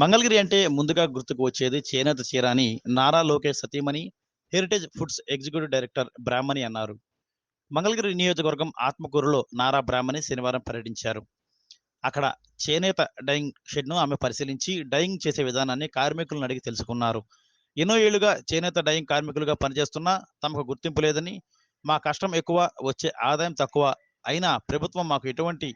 మంగళగిరి అంటే ముందుగా గుర్తుకు వచ్చేది చేనేత చీర అని నారా లోకేష్ సతీమణి Heritage Foods executive director Brahmani అన్నారు. మంగళగిరి నియోజకవర్గం ఆత్మకూరులో నారా బ్రాహ్మణి శనివారం పర్యటించారు. అక్కడ చేనేత డైయింగ్ షెడ్ను ఆమె పరిశీలించి డైయింగ్ చేసే విధానాన్ని కార్మికులను అడిగి తెలుసుకున్నారు. ఎన్నో ఏళ్ళుగా చేనేత డైయింగ్ కార్మికులుగా పనిచేస్తున్నా తమకు గుర్తింపు లేదని మా కష్టం ఎక్కువ వచ్చే ఆదాయం తక్కువ అయినా ప్రభుత్వం మాకు ఎటువంటి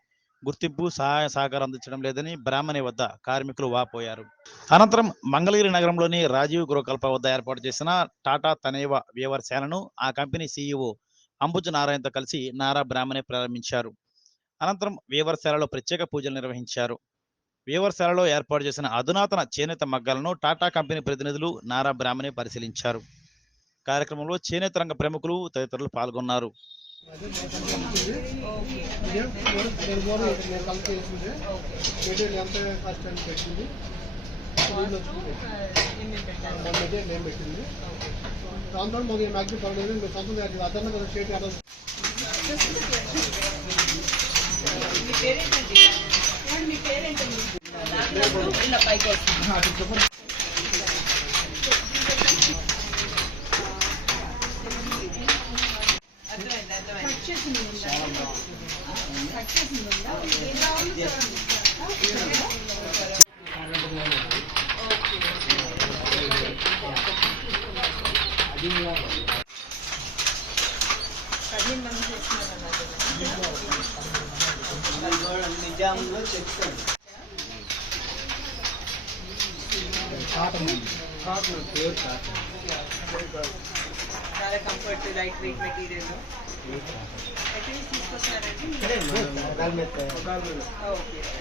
గుర్తింపు సహాయ సహకారం అందించడం లేదని బ్రాహ్మణి వద్ద కార్మికులు వాపోయారు. అనంతరం మంగళగిరి నగరంలోని రాజీవ్ గృహకల్ప వద్ద ఏర్పాటు చేసిన టాటా తనేవ వ్యవరశాలను ఆ కంపెనీ సీఈఓ అంబుజ నారాయణతో కలిసి నారా బ్రాహ్మణి ప్రారంభించారు. అనంతరం వ్యవరశాలలో ప్రత్యేక పూజలు నిర్వహించారు. వ్యవరశాలలో ఏర్పాటు చేసిన అధునాతన చేనేత మగ్గాలను టాటా కంపెనీ ప్రతినిధులు నారా బ్రాహ్మణి పరిశీలించారు. కార్యక్రమంలో చేనేత రంగ ప్రముఖులు తదితరులు పాల్గొన్నారు. నేను మెటీరియల్ ఎంత కాస్ట్ అని పెట్టింది నేను దాంతో మాకు మ్యాక్సిమం పర్లేదు మీరు సొంతం చేయాలి అదన్న కదా స్టేట్ అడగ మీ పేరేంటండి మీ పేరేంటండి ఇలా పైకి వస్తుంది పదిహేను మంది చేస్తున్నారు చాలా కంఫర్ట్ లైట్ వెయిట్ మెటీరియల్ ఎక్కడి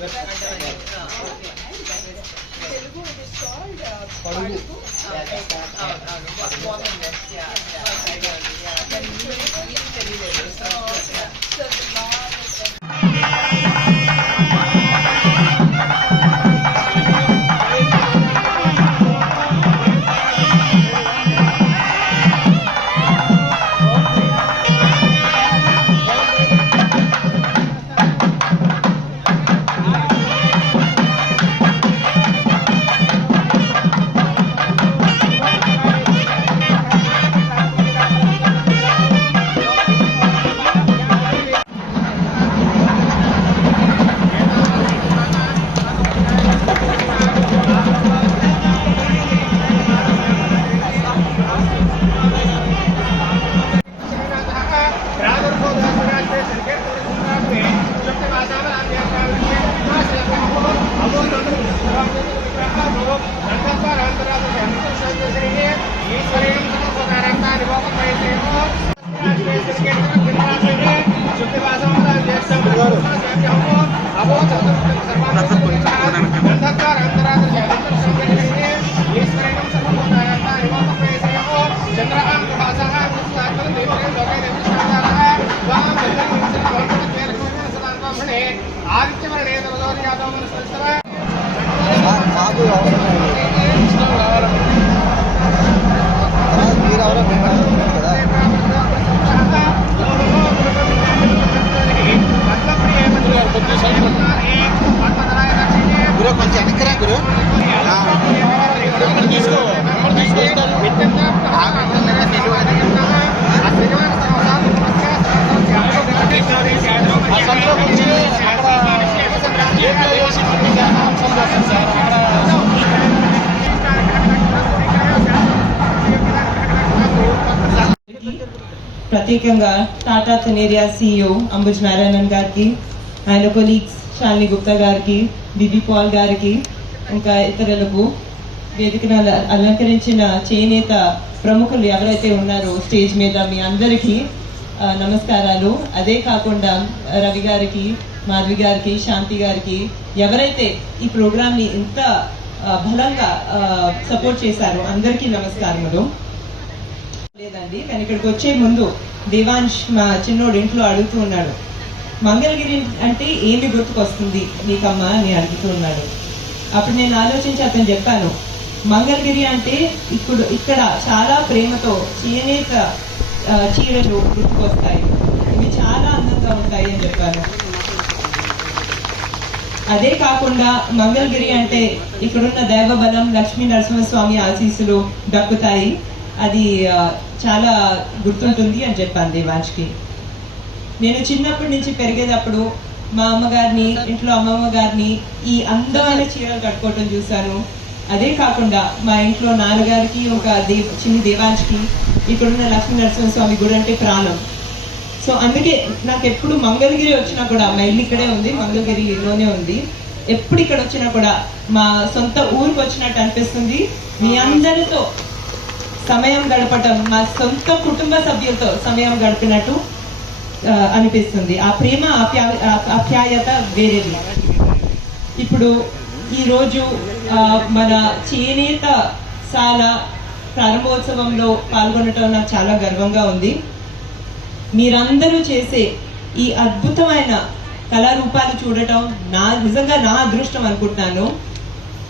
Telugu, it is called uh, Padugu. Modern West, yeah. yeah. Then you can easily tell you ప్రత్యేకంగా టాటా తెనేరియా సీఈఓ అంబుజ్ నారాయణన్ గారికి ఆయన కొలీగ్స్ శాలిని గుప్తా గారికి బిబి పాల్ గారికి ఇంకా ఇతరులకు వేదికను అలంకరించిన చేనేత ప్రముఖులు ఎవరైతే ఉన్నారో స్టేజ్ మీద మీ అందరికీ నమస్కారాలు. అదే కాకుండా రవి గారికి మాధవి గారికి శాంతి గారికి ఎవరైతే ఈ ప్రోగ్రామ్ని ఇంత బలంగా సపోర్ట్ చేశారో అందరికీ నమస్కారములు. లేదండి. కానీ ఇక్కడికి వచ్చే ముందు దివాన్ష్ మా చిన్నోడు ఇంట్లో అడుగుతూ ఉన్నాడు. మంగళగిరి అంటే ఏమి గుర్తుకొస్తుంది నీకమ్మా? అని అడుగుతూ ఉన్నాడు. అప్పుడు నేను ఆలోచించి అతను చెప్పాను మంగళగిరి అంటే ఇప్పుడు ఇక్కడ చాలా ప్రేమతో చేనేత చీరలు గుర్తుకొస్తాయి. ఇవి చాలా అందంగా ఉంటాయి అని చెప్పాను. అదే కాకుండా మంగళగిరి అంటే ఇక్కడున్న దైవబలం లక్ష్మీ నరసింహస్వామి ఆశీస్సులు దక్కుతాయి. అది చాలా గుర్తుంటుంది అని చెప్పాను దేవాంష్కి. నేను చిన్నప్పటి నుంచి పెరిగేటప్పుడు మా అమ్మగారిని ఇంట్లో అమ్మమ్మ గారిని ఈ అందమైన చీరలు కట్టుకోవటం చూశాను. అదే కాకుండా మా ఇంట్లో నాన్నగారికి ఒక దేవ చిన్ని దేవాంష్కి ఇక్కడున్న లక్ష్మీ నరసింహస్వామి గుడి అంటే ప్రాణం. సో అందుకే నాకు ఎప్పుడు మంగళగిరి వచ్చినా కూడా మా ఇల్లు ఇక్కడే ఉంది మంగళగిరిలోనే ఉంది. ఎప్పుడు ఇక్కడ వచ్చినా కూడా మా సొంత ఊరికి వచ్చినట్టు అనిపిస్తుంది. మీ అందరితో సమయం గడపటం మా సొంత కుటుంబ సభ్యులతో సమయం గడిపినట్టు అనిపిస్తుంది. ఆ ప్రేమ ఆప్యా ఆ- ఆప్యాయత వేరేది. ఇప్పుడు ఈరోజు మన చేనేత శాల ప్రారంభోత్సవంలో పాల్గొనటం నాకు చాలా గర్వంగా ఉంది. మీరందరూ చేసే ఈ అద్భుతమైన కళారూపాలు చూడటం నా నిజంగా నా అదృష్టం అనుకుంటున్నాను.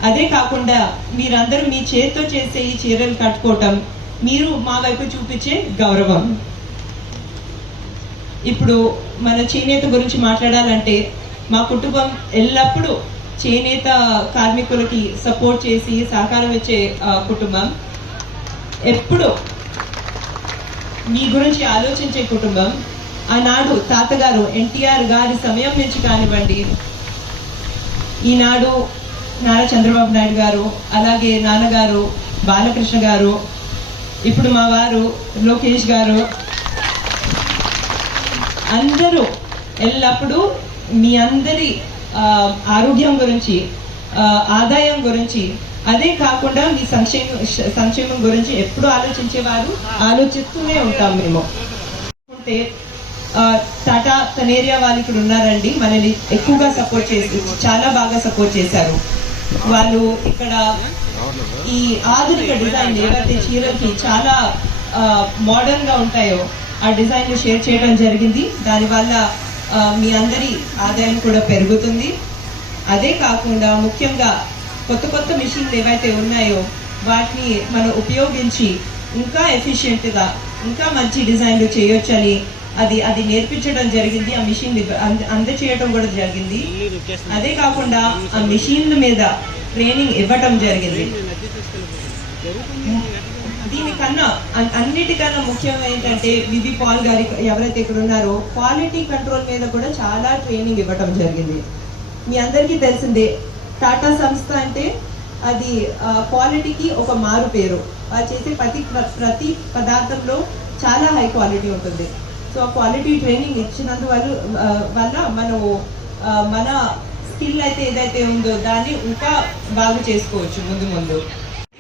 అదే కాకుండా మీరందరూ మీ చేతితో చేసే ఈ చీరలు కట్టుకోవటం మీరు మా వైపు చూపించే గౌరవం. ఇప్పుడు మన చేనేత గురించి మాట్లాడాలంటే మా కుటుంబం ఎల్లప్పుడూ చేనేత కార్మికులకి సపోర్ట్ చేసి సహకారం ఇచ్చే కుటుంబం. ఎప్పుడు మీ గురించి ఆలోచించే కుటుంబం. ఆనాడు తాతగారు ఎన్టీఆర్ గారి సమయం నుంచి కానివ్వండి ఈనాడు నారా చంద్రబాబు నాయుడు గారు అలాగే నాన్నగారు బాలకృష్ణ గారు ఇప్పుడు మా వారు లోకేష్ గారు అందరూ ఎల్లప్పుడూ మీ అందరి ఆరోగ్యం గురించి ఆదాయం గురించి అదే కాకుండా మీ సంక్షేమ సంక్షేమం గురించి ఎప్పుడు ఆలోచించేవారు ఆలోచిస్తూనే ఉంటాం మేము. అంటే టాటా తనేరియా వాళ్ళు ఇక్కడ ఉన్నారండి మనల్ని ఎక్కువగా సపోర్ట్ చేసి చాలా బాగా సపోర్ట్ చేశారు. వాళ్ళు ఇక్కడ ఈ ఆధునిక డిజైన్ ఏవైతే చీరలకి చాలా మోడర్న్గా ఉంటాయో ఆ డిజైన్ షేర్ చేయడం జరిగింది. దానివల్ల మీ అందరి ఆదాయం కూడా పెరుగుతుంది. అదే కాకుండా ముఖ్యంగా కొత్త కొత్త మిషన్లు ఏవైతే ఉన్నాయో వాటిని మనం ఉపయోగించి ఇంకా ఎఫిషియెంట్గా ఇంకా మంచి డిజైన్లు చేయొచ్చని అది అది నేర్పించడం జరిగింది ఆ మిషన్ అంద అందచేయడం కూడా జరిగింది. అదే కాకుండా ఆ మిషన్ల మీద ట్రైనింగ్ ఇవ్వటం జరిగింది. దీనికన్నా అన్- అన్నిటికన్నా ముఖ్యం ఏంటంటే వివి పాల్ గారి ఎవరైతే ఇక్కడ ఉన్నారో క్వాలిటీ కంట్రోల్ మీద కూడా చాలా ట్రైనింగ్ ఇవ్వటం జరిగింది. మీ అందరికీ తెలిసిందే టాటా సంస్థ అంటే అది క్వాలిటీకి ఒక మారు పేరు. వాళ్ళు చేసే ప్రతి ప్ర- ప్రతి పదార్థంలో చాలా హై క్వాలిటీ ఉంటుంది. సో ఆ క్వాలిటీ ట్రైనింగ్ ఇచ్చినందువల్ల వల్ల మనం మన స్కిల్ అయితే ఏదైతే ఉందో దాన్ని ఇంకా బాగు చేసుకోవచ్చు ముందు ముందు.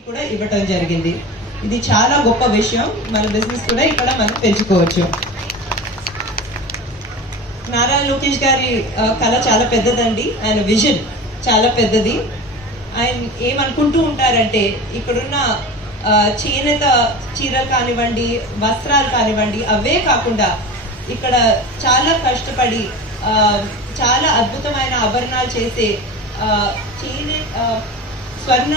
కూడా ఇవ్వటం జరిగింది. ఇది చాలా గొప్ప విషయం. మన బిజినెస్ కూడా ఇక్కడ మనం పెంచుకోవచ్చు. నారా లోకేష్ గారి కళ చాలా పెద్దదండి. ఆయన విజన్ చాలా పెద్దది. ఆయన ఏమనుకుంటూ ఉంటారంటే ఇక్కడున్న చేనేత చీరలు కానివ్వండి వస్త్రాలు కానివ్వండి అవే కాకుండా ఇక్కడ చాలా కష్టపడి చాలా అద్భుతమైన ఆభరణాలు చేసే చేనే స్వర్ణ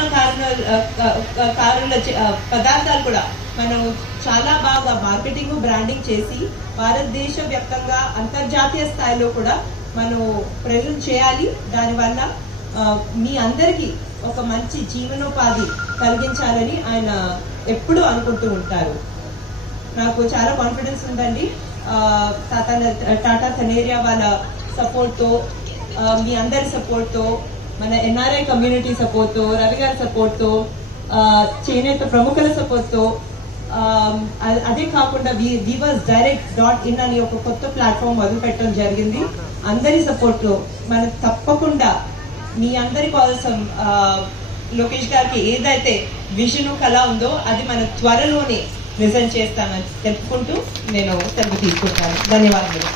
కారుల చే- పదార్థాలు కూడా మనం చాలా బాగా మార్కెటింగ్ బ్రాండింగ్ చేసి భారతదేశ వ్యాప్తంగా అంతర్జాతీయ స్థాయిలో కూడా మనం ప్రజలు చేయాలి. దానివల్ల మీ అందరికీ ఒక మంచి జీవనోపాధి కలిగించాలని ఆయన ఎప్పుడూ అనుకుంటూ ఉంటారు. నాకు చాలా కాన్ఫిడెన్స్ ఉందండి. టాటా టాటా థనేరియా వాళ్ళ సపోర్ట్తో మీ అందరి సపోర్ట్తో మన ఎన్ఆర్ఐ కమ్యూనిటీ సపోర్ట్తో రవి గారి సపోర్ట్తో చేనేత ప్రముఖుల సపోర్ట్తో అదే కాకుండా వివర్స్ డైరెక్ట్ డాట్ ఇన్ అని ఒక కొత్త ప్లాట్ఫామ్ మొదలుపెట్టడం జరిగింది. అందరి సపోర్ట్లో మనం తప్పకుండా మీ అందరి కోసం ఆ, లోకేష్ గారికి ఏదైతే విజన్ కళ ఉందో అది మన త్వరలోనే నిజం చేస్తామని తెలుపుకుంటూ నేను తెలుపు తీసుకుంటాను. ధన్యవాదాలు